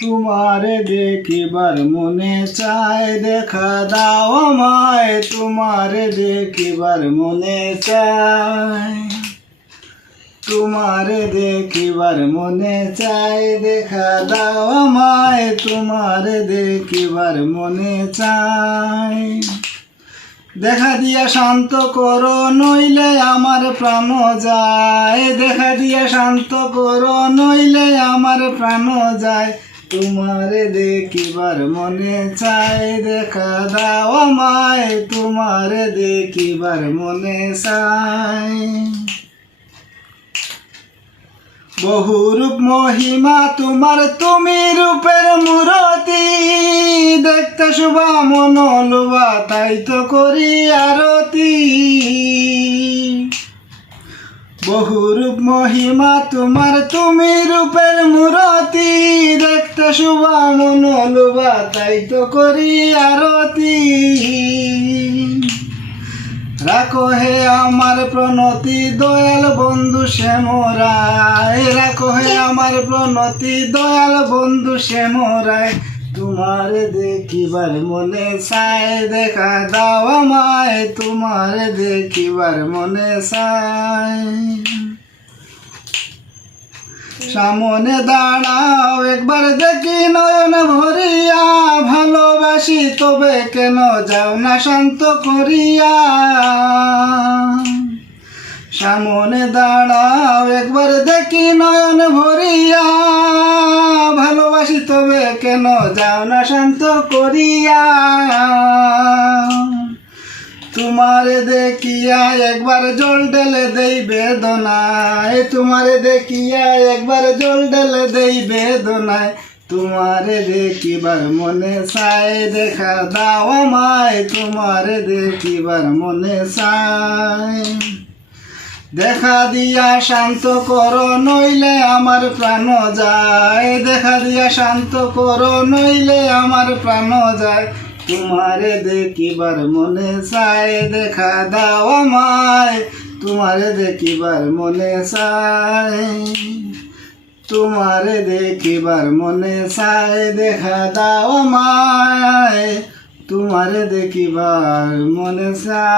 তোমারে দেখিবার মনে চায়, দেখা দাও আমায় তোমারে দেখিবার মনে চায়। তোমারে দেখিবার মনে চায়, দেখা দাও আমায় তোমারে দেখিবার মনে চায়। দেখা দিয়া শান্ত করো নইলে আমার প্রাণ যায়, দেখা দিয়া শান্ত করো নইলে আমার প্রাণ যায়। তোমারে দেখিবার মনে চায়, দেখা দাও আমায় তোমারে দেখিবার মনে চায়। বহুরূপ মহিমা তোমার, তুমি রূপের মূরতি, দেখতে শোভা মন লোভা তাই তো করি আরতি। বহুরূপ মহিমা তোমার, তুমি রূপের মূরতি, দেখতে শোভা মন লোভা তাই তো করি আরতি। রাখো হে আমার প্রণতি দয়াল বন্ধু শ্যামরায়, রাখো হে আমার প্রণতি দয়াল বন্ধু শ্যামরায়। তোমারে দেখিবার মনে চায়, দেখা দাও আমায় তোমারে দেখিবার মনে চায়। সামনে দাঁড়াও একবার দেখি নয়ন ভরিয়া, ভালোবাসি তবে কেন যাও না শান্ত করিয়া। সামনে দাঁড়াও একবার দেখি নয়ন ভরিয়া, ভালোবাসি তবে কেন যাও না শান্ত করিয়া। তোমারে দেখিয়া একবার জল ঢেলে দেই বেদনায়, তোমারে দেখিয়া একবার জল ঢেলে দেই বেদনায়। তোমারে দেখিবার মনে চায়, দেখা দাও আমায় তোমারে দেখিবার মনে চায়। দেখা দিয়া শান্ত করো নইলে আমার প্রাণ যায়, দেখা দিয়া শান্ত করো নইলে আমার প্রাণ যায়। তোমারে দেখিবার মনে চায়, দেখা দাও আমায় তোমারে দেখিবার মনে চায়। তোমারে দেখিবার মনে চায়, দেখা দাও আমায় তোমারে দেখিবার মনে চায়।